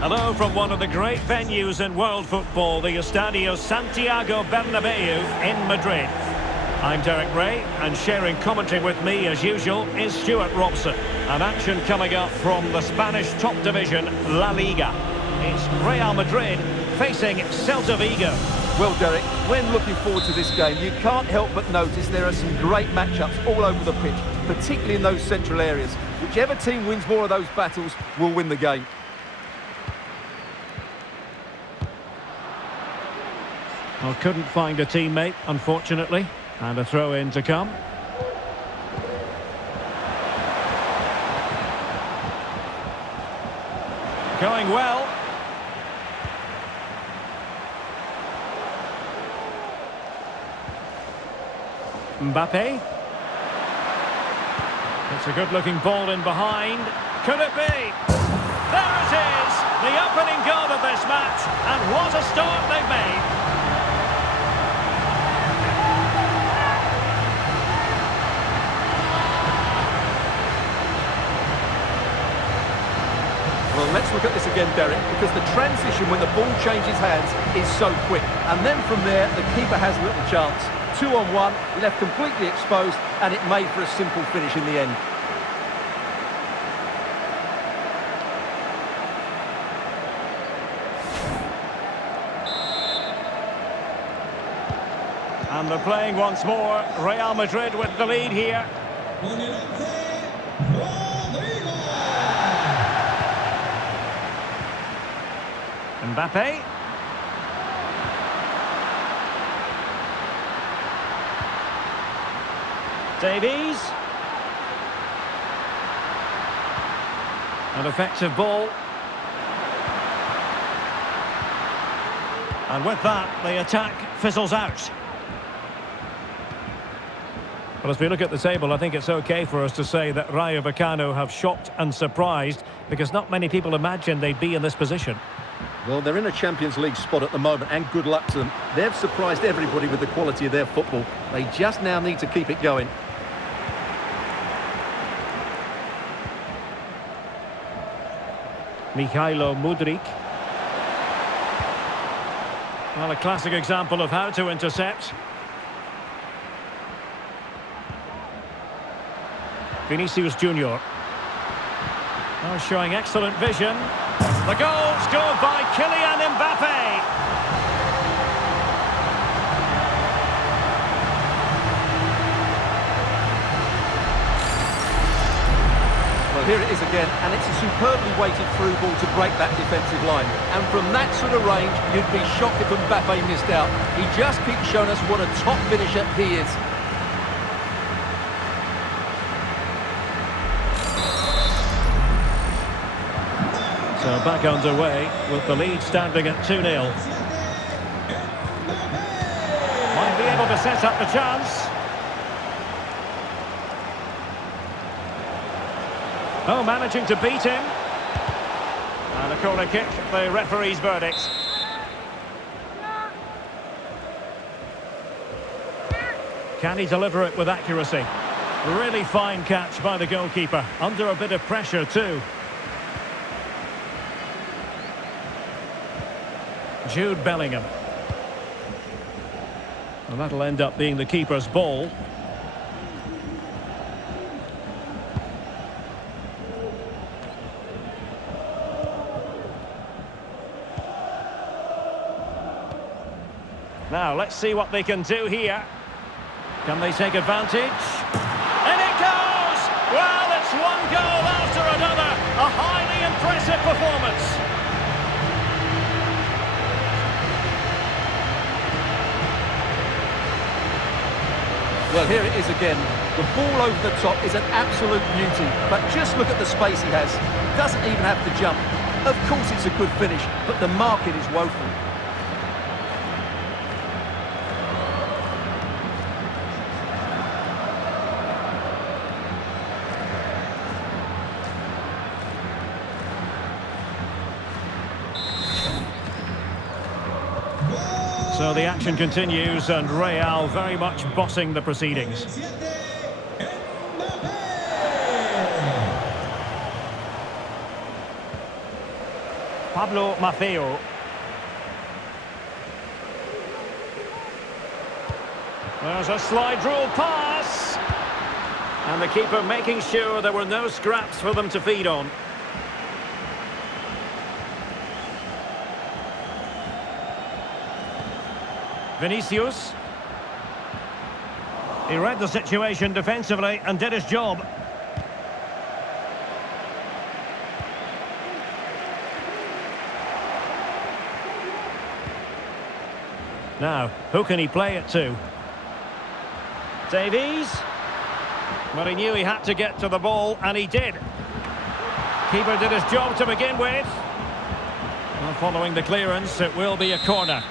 Hello from one of the great venues in world football, the Estadio Santiago Bernabeu in Madrid. I'm Derek Ray, and sharing commentary with me, as usual, is Stuart Robson. An action coming up from the Spanish top division, La Liga. It's Real Madrid facing Celta Vigo. Well, Derek, when looking forward to this game, you can't help but notice there are some great matchups all over the pitch, particularly in those central areas. Whichever team wins more of those battles will win the game. Well, couldn't find a teammate, unfortunately. And a throw-in to come. Going well. Mbappe. It's a good-looking ball in behind. Could it be? There it is! The opening goal of this match. And what a start they've made. Well, let's look at this again, Derek, because the transition when the ball changes hands is so quick. And then from there, the keeper has little chance. 2-on-1, left completely exposed, and it made for a simple finish in the end. And they're playing once more. Real Madrid with the lead here. Mbappe. Davies. An effective ball. And with that, the attack fizzles out. Well, as we look at the table, I think it's okay for us to say that Rayo Vallecano have shocked and surprised, because not many people imagined they'd be in this position. Well, they're in a Champions League spot at the moment, and good luck to them. They've surprised everybody with the quality of their football. They just now need to keep it going. Mikhailo Mudryk. Well, a classic example of how to intercept. Vinicius Junior. Oh, showing excellent vision. The goal scored by Kylian Mbappe. Well, here it is again, and it's a superbly weighted through ball to break that defensive line. And from that sort of range, you'd be shocked if Mbappe missed out. He just keeps showing us what a top finisher he is. So back underway with the lead standing at 2-0. Might be able to set up the chance. Oh, managing to beat him. And a corner kick, the referee's verdict. Can he deliver it with accuracy? Really fine catch by the goalkeeper, under a bit of pressure too. Jude Bellingham. And that'll end up being the keeper's ball. Now, let's see what they can do here. Can they take advantage? And it goes! Well, it's one goal after another. A highly impressive performance. Well, here it is again. The ball over the top is an absolute beauty, but just look at the space he has. Doesn't even have to jump. Of course it's a good finish, but the marking is woeful. So the action continues, and Real very much bossing the proceedings. Pablo Maffeo. There's a slide rule pass. And the keeper making sure there were no scraps for them to feed on. Vinicius. He read the situation defensively and did his job. Now, who can he play it to? Davies. But he knew he had to get to the ball, and he did. Keeper did his job to begin with. Well, following the clearance, it will be a corner.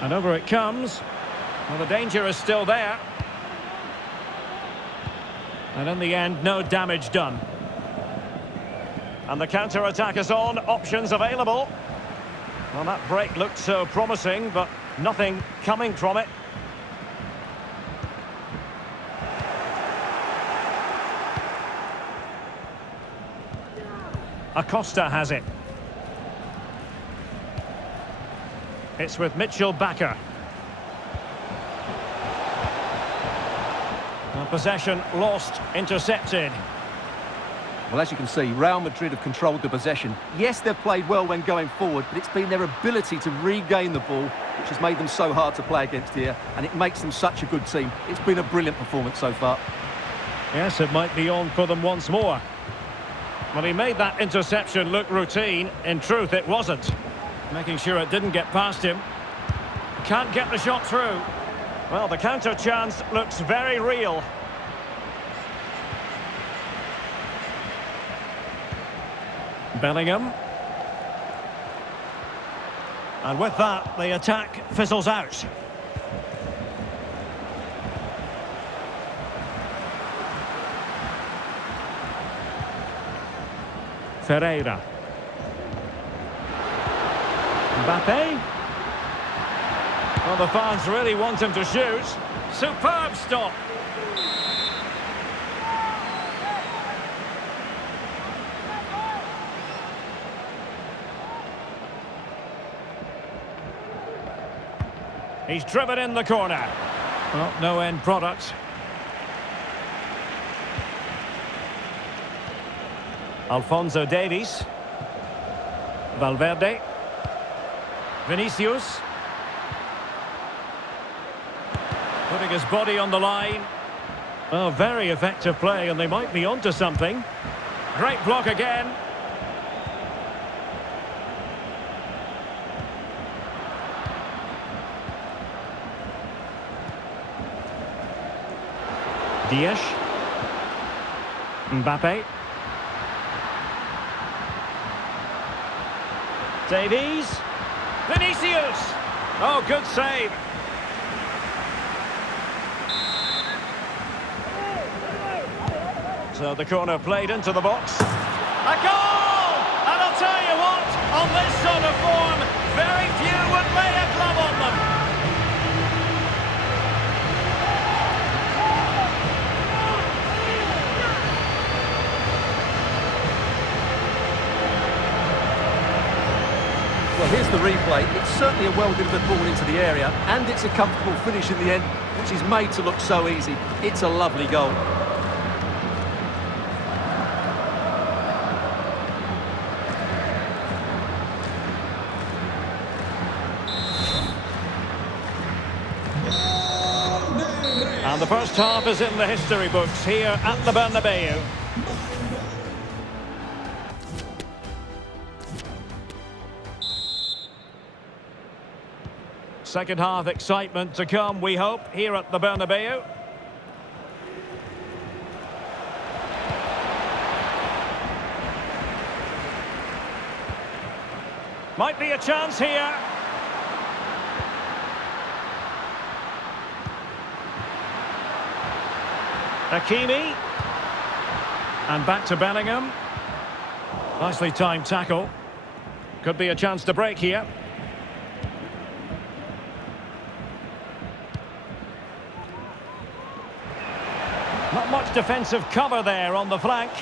And over it comes. Well, the danger is still there. And in the end, no damage done. And the counter-attack is on, options available. Well, that break looked so promising, but nothing coming from it. Acosta has it. It's with Mitchell Bakker. Well, possession lost, intercepted. Well, as you can see, Real Madrid have controlled the possession. Yes, they've played well when going forward, but it's been their ability to regain the ball which has made them so hard to play against here, and it makes them such a good team. It's been a brilliant performance so far. Yes, it might be on for them once more. Well, he made that interception look routine. In truth, it wasn't. Making sure it didn't get past him. Can't get the shot through. Well, the counter chance looks very real. Bellingham. And with that, the attack fizzles out. Ferreira. Mbappe. Well, the fans really want him to shoot. Superb stop. He's driven in the corner. Well, no end product. Alphonso Davies. Valverde. Vinicius. Putting his body on the line. Oh, very effective play, and they might be onto something. Great block again. Dias. Mbappe. Davies. Vinicius. Oh, good save. So the corner played into the box. A goal! And I'll tell you what, on this sort of form, very few would lay a glove on them. Well, here's the replay. It's certainly a well-delivered ball into the area, and it's a comfortable finish in the end, which is made to look so easy. It's a lovely goal. And the first half is in the history books here at the Bernabeu. Second half excitement to come, we hope, here at the Bernabeu. Might be a chance here. Hakimi. And back to Bellingham. Nicely timed tackle. Could be a chance to break here. Not much defensive cover there on the flank.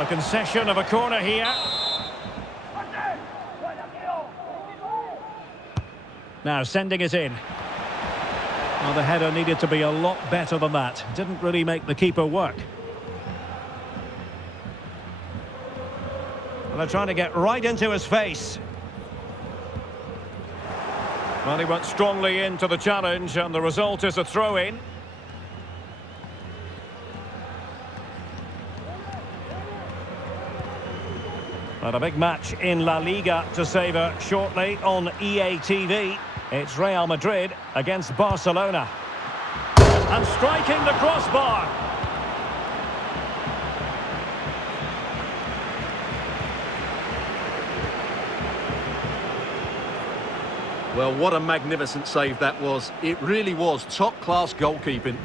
A concession of a corner here. Now sending it in. Well, the header needed to be a lot better than that. Didn't really make the keeper work. Well, they're trying to get right into his face. Well, he went strongly into the challenge, and the result is a throw-in. But a big match in La Liga to savour shortly on EA TV. It's Real Madrid against Barcelona. And striking the crossbar. Well, what a magnificent save that was. It really was top-class goalkeeping.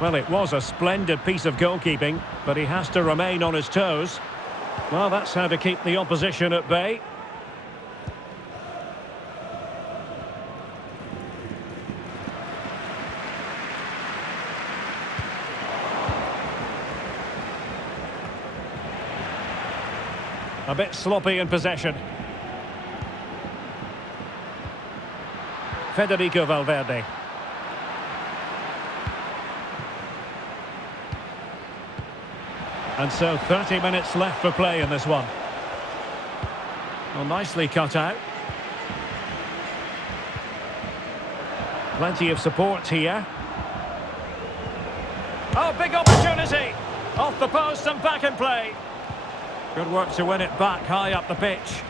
Well, it was a splendid piece of goalkeeping, but he has to remain on his toes. Well, that's how to keep the opposition at bay. A bit sloppy in possession. Federico Valverde. And so 30 minutes left for play in this one. Well, nicely cut out. Plenty of support here. Oh, big opportunity! Off the post and back in play. Good work to win it back high up the pitch.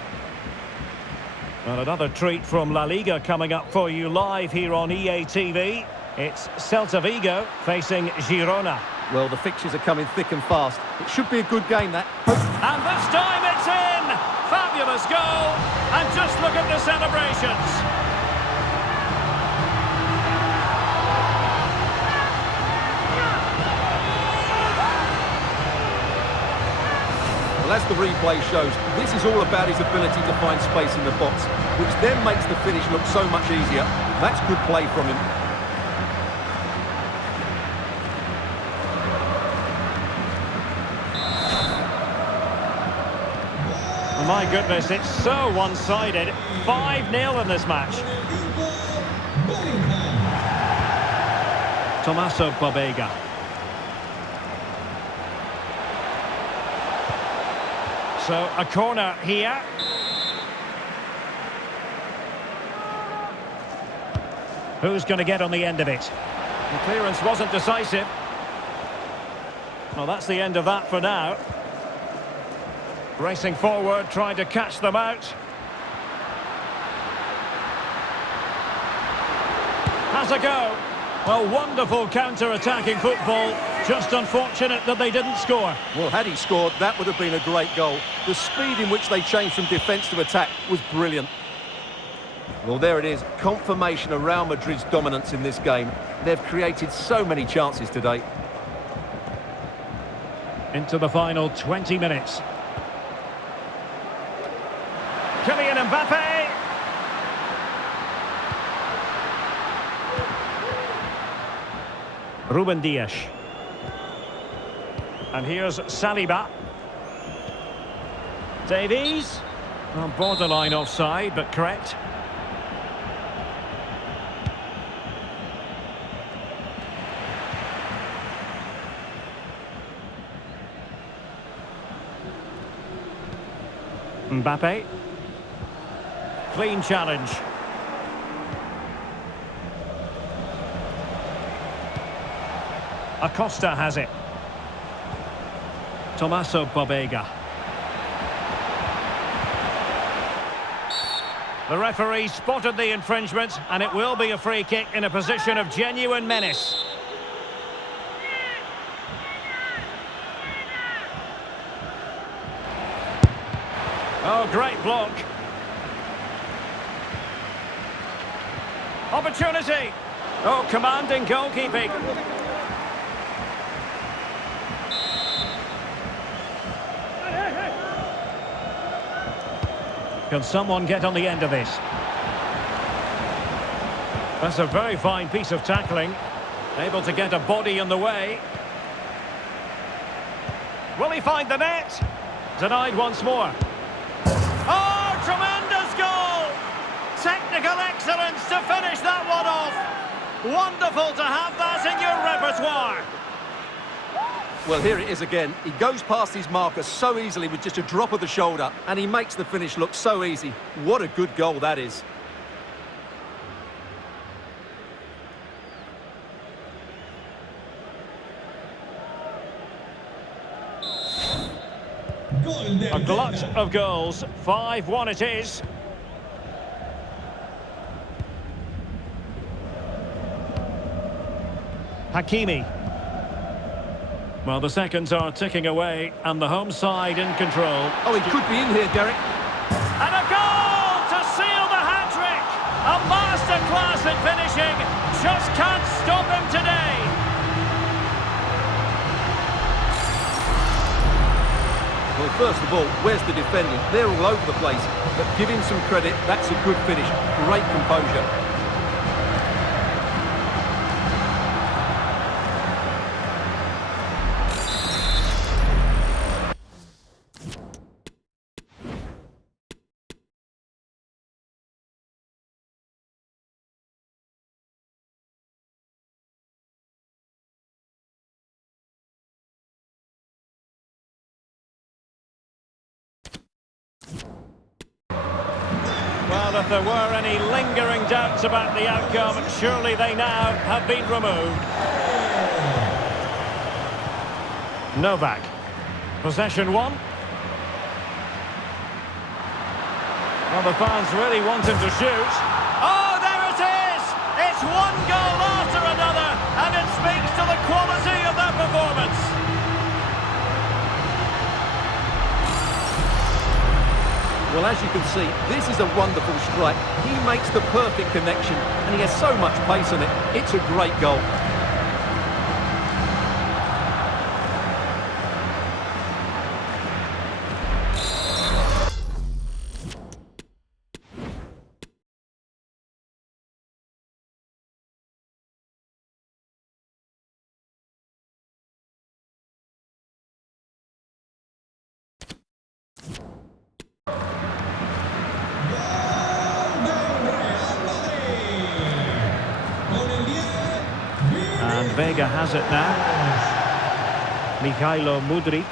Well, another treat from La Liga coming up for you live here on EA TV. It's Celta Vigo facing Girona. Well, the fixtures are coming thick and fast. It should be a good game, that. And this time it's in! Fabulous goal! And just look at the celebrations. Well, as the replay shows, this is all about his ability to find space in the box, which then makes the finish look so much easier. That's good play from him. My goodness, it's so one-sided. 5-0 in this match. Tommaso Pobega. So, a corner here. Who's going to get on the end of it? The clearance wasn't decisive. Well, that's the end of that for now. Racing forward, trying to catch them out. Has a go. Well, wonderful counter-attacking football. Just unfortunate that they didn't score. Well, had he scored, that would have been a great goal. The speed in which they changed from defence to attack was brilliant. Well, there it is. Confirmation of Real Madrid's dominance in this game. They've created so many chances today. Into the final 20 minutes. Kylian Mbappe. Ruben Dias. And here's Saliba. Davies. Well, borderline offside, but correct. Mbappe. Clean challenge. Acosta has it. Tommaso Pobega. The referee spotted the infringement, and it will be a free kick in a position of genuine menace. Oh, great block. Opportunity. Oh, commanding goalkeeping. Can someone get on the end of this? That's a very fine piece of tackling. Able to get a body in the way. Will he find the net? Denied once more. Oh, tremendous goal! Technical excellence to finish that one off. Wonderful to have that in your repertoire. Well, here it is again. He goes past his marker so easily with just a drop of the shoulder, and he makes the finish look so easy. What a good goal that is. A glut of goals. 5-1 it is. Hakimi. Well, the seconds are ticking away, and the home side in control. Oh, he could be in here, Derek. And a goal to seal the hat-trick! A masterclass in finishing. Just can't stop him today. Well, first of all, where's the defending? They're all over the place. But give him some credit, that's a good finish. Great composure. Well, if there were any lingering doubts about the outcome, surely they now have been removed. Novak. Possession one. Well, the fans really want him to shoot. Oh, there it is! It's one goal after another, and it speaks to the quality of their performance. Well, as you can see, this is a wonderful strike. He makes the perfect connection, and he has so much pace on it. It's a great goal. And Vega has it now. Mikhailo Mudryk.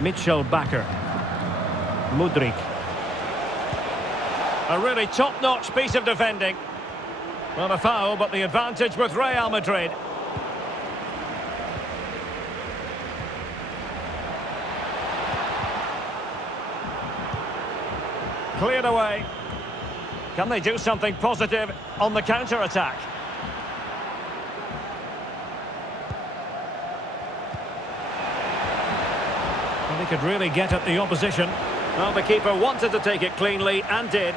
Mitchell Bakker. Mudryk. A really top-notch piece of defending. Well, a foul, but the advantage with Real Madrid. Cleared away. Can they do something positive on the counter-attack? Well, they could really get at the opposition. Well, the keeper wanted to take it cleanly and did.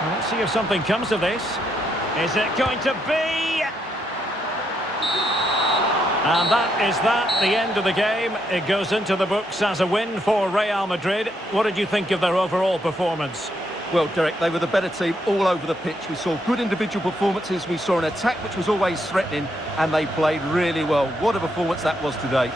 Well, let's see if something comes of this. Is it going to be? And that is that, the end of the game. It goes into the books as a win for Real Madrid. What did you think of their overall performance? Well, Derek, they were the better team all over the pitch. We saw good individual performances. We saw an attack which was always threatening, and they played really well. What a performance that was today.